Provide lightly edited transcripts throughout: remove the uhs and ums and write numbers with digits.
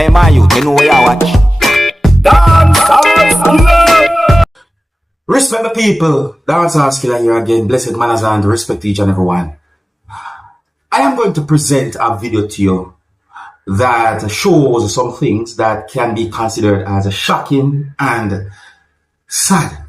Hey man, you know where you watch. Dancehall skilla. Respect the people. Dancehall skilla here again. Blessed manners and respect to each and everyone. I am going to present a video to you that shows some things that can be considered as shocking and sad.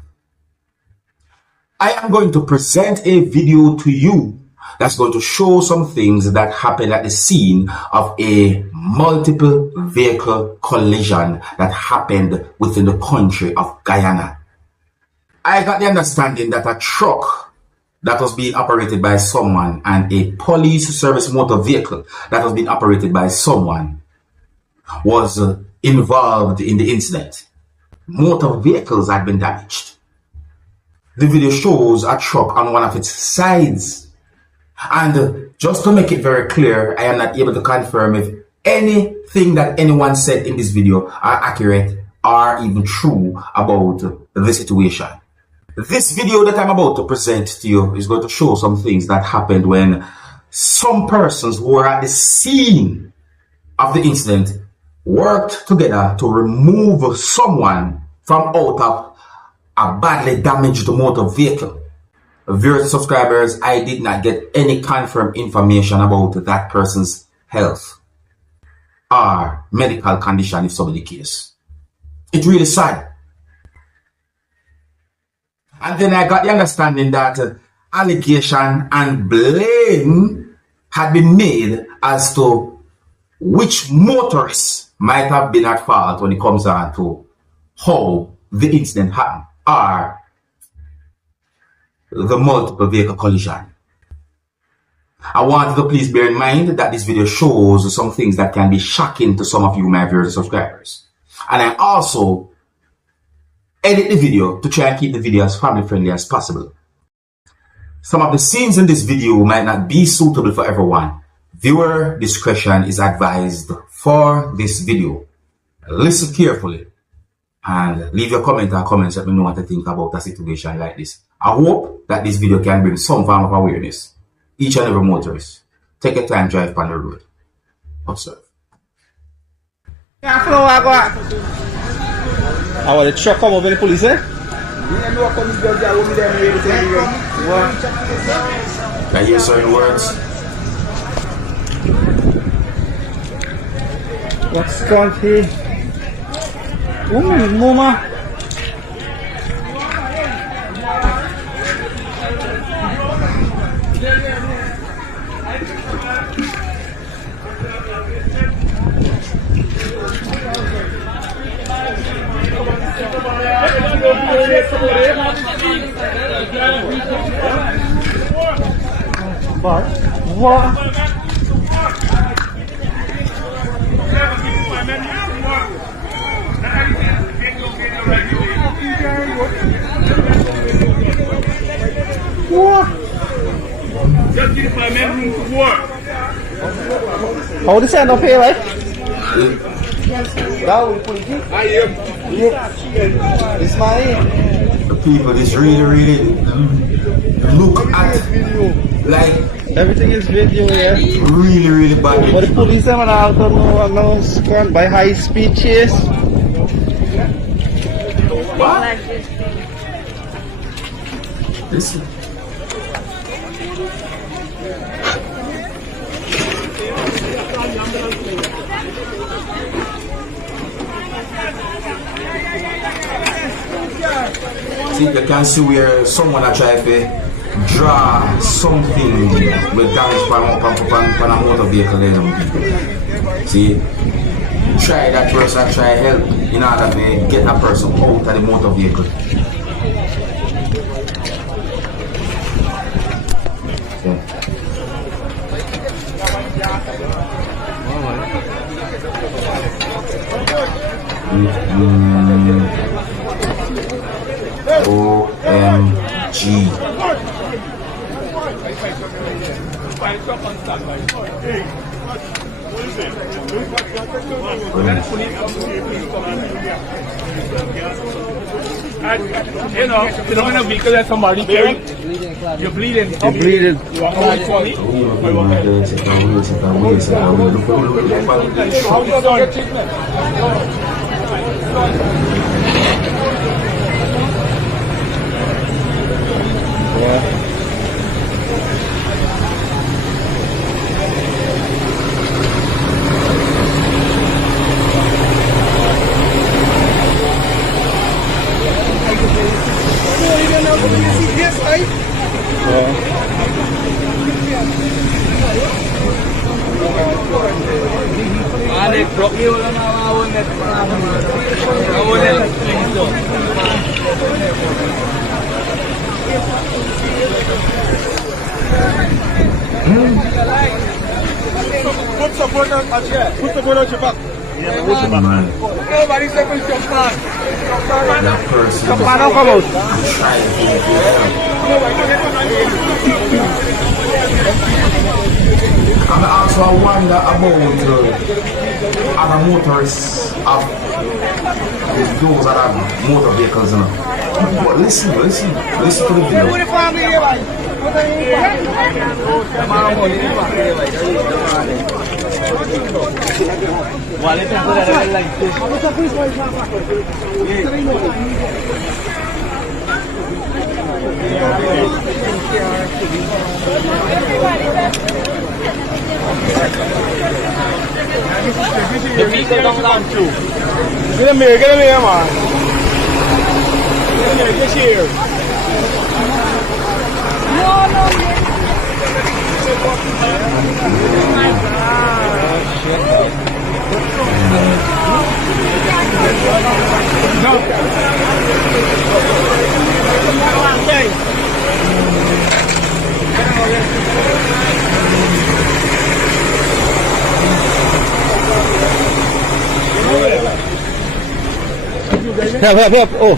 I am going to present a video to you that's going to show some things that happened at the scene of a multiple vehicle collision that happened within the country of Guyana. I got the understanding that a truck that was being operated by someone and a police service motor vehicle that was being operated by someone was involved in the incident. Motor vehicles had been damaged. The video shows a truck on one of its sides. And just to make it very clear, I am not able to confirm if anything that anyone said in this video are accurate or even true about the situation. This video that I'm about to present to you is going to show some things that happened when some persons who were at the scene of the incident worked together to remove someone from out of a badly damaged motor vehicle. Viewers and subscribers, I did not get any confirmed information about that person's health or medical condition, if so be the case. It's really sad. And then I got the understanding that allegation and blame had been made as to which motorist might have been at fault when it comes down to how the incident happened or the multiple vehicle collision. I want you to please bear in mind that this video shows some things that can be shocking to some of you, my viewers and subscribers. And I also edit the video to try and keep the video as family friendly as possible. Some of the scenes in this video might not be suitable for everyone. Viewer discretion is advised for this video. Listen carefully and leave your comment or comments. Let me know what you think about a situation like this. I hope that this video can bring some form of awareness. Each and every motorist, take your time, drive on the road. Observe. I want the truck come over the police, eh? Can I hear certain words? What's going here? Mama. What? Just give my men room to work. How this end up here, right? I am. It's my The people just really look at like everything is video, yeah. really bad. But the police have also no by high speed chase. What? Listen. See, you can see where someone are trying to draw something with damage from a motor vehicle there. See, try that person, try help in order to get that person out of the motor vehicle. OMG. And, you know, if you don't in a vehicle that somebody carry, you're bleeding. You're bleeding. You are always for me. How you Yeah. Put support on your back. Nobody said put your back. That person Come out. And I also wonder about other motorists of those that have motor vehicles. You know. But listen to the video. The vehicle don't down too. Get him here, man. Get him here, get here. Help. Oh.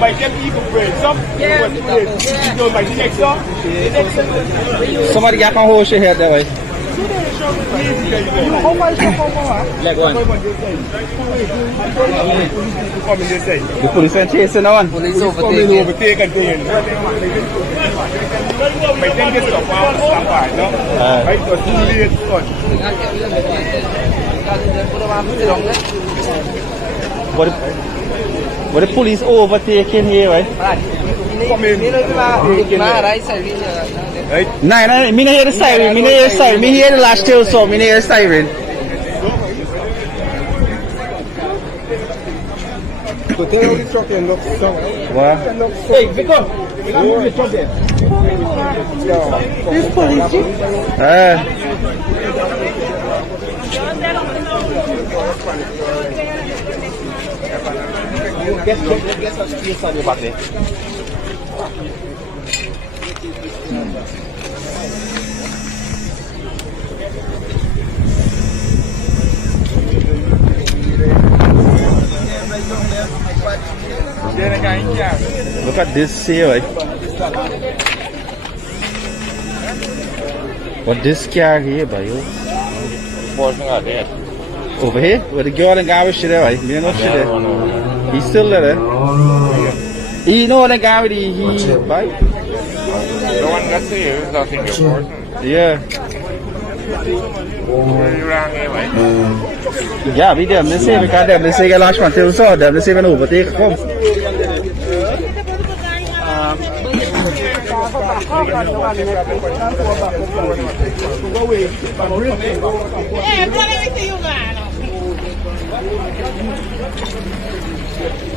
By them people break some. By the next door. Somebody got my whole shit head that way. Leg one. The police ain't chasing on. Police overtake and thing. By them get stuff out, no? Right, so too late, son. What the police overtaking here, right? Come in. Right? No, me not hear the siren. Me hear the last tail song. Me not hear the siren. So tell the truck and look so. What? Hey, Victor. Move the truck there. This police jeep? Get some space on your body. Look at this here, right? What this car here, boy? Over here? Where the girl and guy was shit there, right? You know shit there. He's still there. You know the guy with the bike? The one that's here is nothing important. Yeah. Yeah, we them. They say we got them. They say get last one till saw them. They say when overtake come.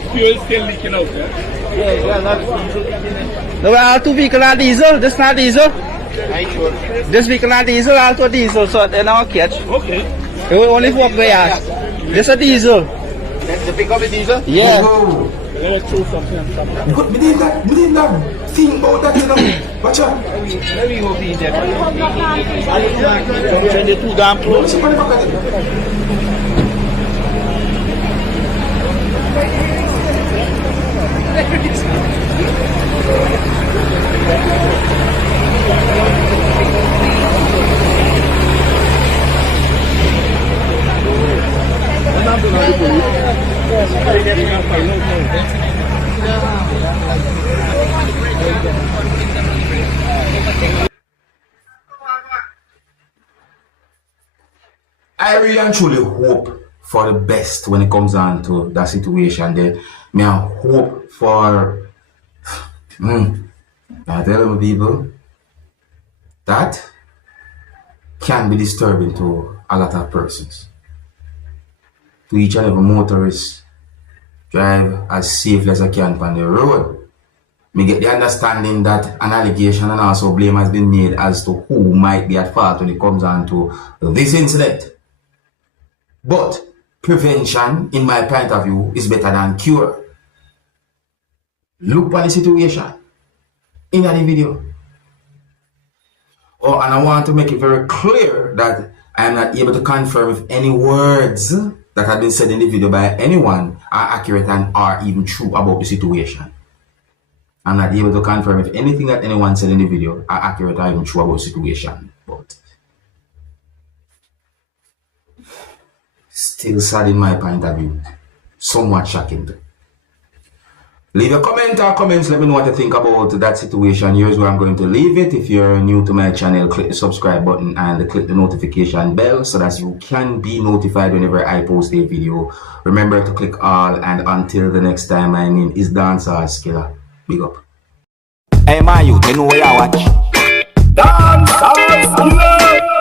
Fuel still leaking out, No, all two vehicles are diesel. This not diesel. This vehicle are diesel, all two diesel. So they now catch. Okay. It will only walk by us. This a diesel. The pickup is diesel? Yeah. Let's throw something on top. We didn't think about that, you know. Watch out. Let me go be there. When they too damn close. I really and truly hope for the best when it comes on to that situation there. Me I hope for I tell you people that can be disturbing to a lot of persons. To each and every motorist, drive as safely as I can on the road. Me get the understanding that an allegation and also blame has been made as to who might be at fault when it comes on to this incident. But prevention, in my point of view, is better than cure. Look at the situation in the video. Oh, and I want to make it very clear that I am not able to confirm if any words that have been said in the video by anyone are accurate and are even true about the situation. I'm not able to confirm if anything that anyone said in the video are accurate or even true about the situation. But still sad in my point of view. Somewhat shocking too. Leave a comment or comments, let me know what you think about that situation. Here's where I'm going to leave it. If you're new to my channel, click the subscribe button and click the notification bell so that you can be notified whenever I post a video. Remember to click all, and until the next time, my name is Dancehall Skilla. Big up. Hey, my youth, you know where I watch? Dancehall skilla.